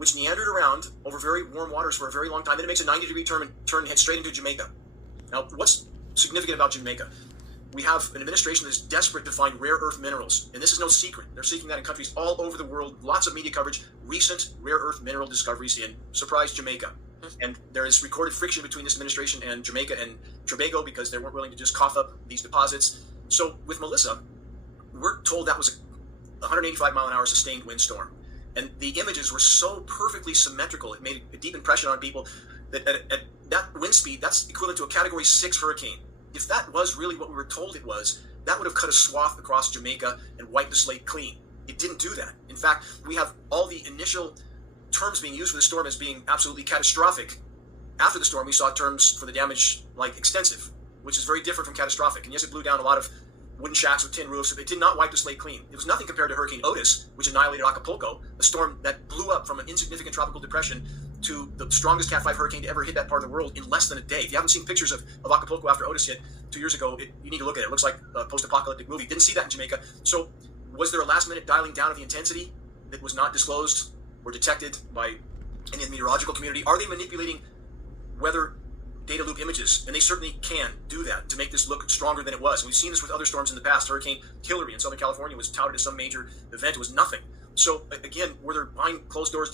which meandered around over very warm waters for a very long time. Then it makes a 90-degree turn and heads straight into Jamaica. Now, what's significant about Jamaica? We have an administration that is desperate to find rare earth minerals, and this is no secret. They're seeking that in countries all over the world. Lots of media coverage. Recent rare earth mineral discoveries in, surprise, Jamaica. And there is recorded friction between this administration and Jamaica and Tobago because they weren't willing to just cough up these deposits. So with Melissa, we're told that was a 185-mile-an-hour sustained windstorm. And the images were so perfectly symmetrical, it made a deep impression on people that at that wind speed, that's equivalent to a Category 6 hurricane. If that was really what we were told it was, that would have cut a swath across Jamaica and wiped the slate clean. It didn't do that. In fact, we have all the initial terms being used for the storm as being absolutely catastrophic. After the storm, we saw terms for the damage like extensive, which is very different from catastrophic. And yes, it blew down a lot of wooden shacks with tin roofs. It did not wipe the slate clean. It was nothing compared to Hurricane Otis, which annihilated Acapulco, a storm that blew up from an insignificant tropical depression to the strongest Cat 5 hurricane to ever hit that part of the world in less than a day. If you haven't seen pictures of Acapulco after Otis hit 2 years ago, you need to look at it. It looks like a post-apocalyptic movie. Didn't see that in Jamaica. So was there a last-minute dialing down of the intensity that was not disclosed or detected by any of the meteorological community? Are they manipulating weather data loop images? And they certainly can do that to make this look stronger than it was. And we've seen this with other storms in the past. Hurricane Hillary in Southern California was touted as some major event. It was nothing. So again, were there behind closed doors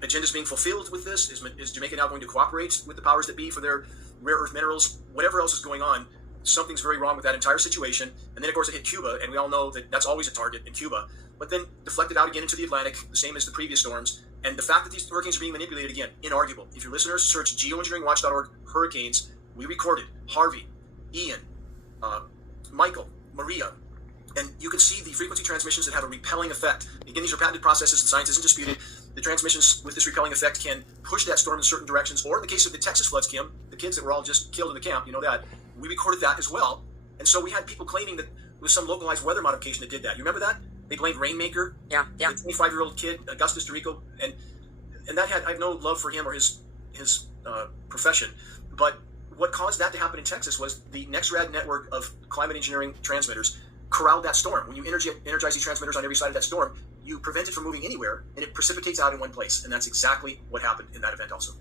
agendas being fulfilled with this? Is Jamaica now going to cooperate with the powers that be for their rare earth minerals? Whatever else is going on, something's very wrong with that entire situation. And then, of course, it hit Cuba, and we all know that that's always a target in Cuba. But then deflected out again into the Atlantic, the same as the previous storms. And the fact that these hurricanes are being manipulated, again, inarguable. If your listeners search geoengineeringwatch.org hurricanes, we recorded Harvey, Ian, Michael, Maria, and you can see the frequency transmissions that have a repelling effect. Again, these are patented processes, and science isn't disputed. The transmissions with this repelling effect can push that storm in certain directions, or in the case of the Texas floods, Kim, the kids that were all just killed in the camp, you know that, we recorded that as well. And so we had people claiming that it was some localized weather modification that did that. You remember that? They blamed Rainmaker, the 25-year-old kid, Augustus Dorico, and that I have no love for him or his profession, but what caused that to happen in Texas was the NextRad network of climate engineering transmitters corralled that storm. When you energize these transmitters on every side of that storm, you prevent it from moving anywhere, and it precipitates out in one place. And that's exactly what happened in that event also.